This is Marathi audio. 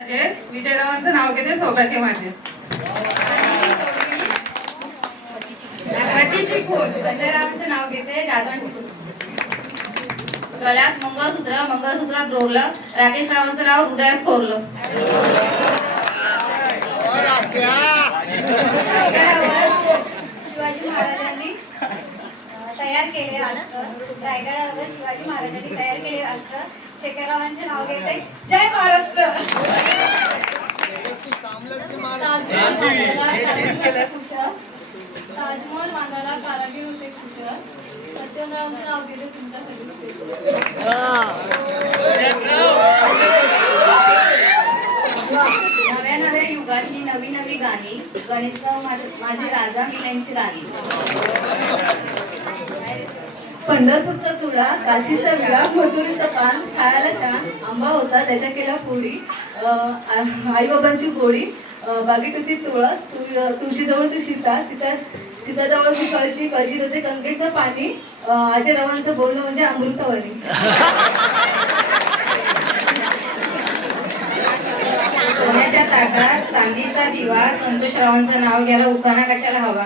विजयरावांचं नाव घेते सौभाग्य माझे. मतीची खोड संजयरावांचे नाव घेते जाधवांची. गळ्यात मंगळसूत्रात डोरलं राकेश रावांचं नाव हृदयात कोरलं. शिवाजी महाराजांनी तयार केले राष्ट्र. रायगडावर शिवाजी महाराजांनी तयार केले राष्ट्र. शेखररावांचे नाव घेते जय महाराष्ट्र. ताजमहल बांधायला कारागीर होते खुशाल. सत्यनारायणचं नाव घेते तुमच्यासाठी. नव्या युगाची नवी नवी गाणी गणेशराव माझे राजा मी त्यांची राणी. पंढरपूरचा चुडा, काशीचा विडा, मथुरेचं पान, खायला छान, आंबा होता त्याच्या केल्या पोळी, आईबाबांची गोडी, बागेत होती तुळस, तुळशीजवळ ती सीताजवळ ती कळशी, कळशीत होते गंगेचं पाणी, आजीरावांचं बोलणं म्हणजे अमृतवाणी. सोन्याच्या ताटात चांदीचा दिवा, संतोषरावांचं नाव घ्यायला उखाणा कशाला हवा.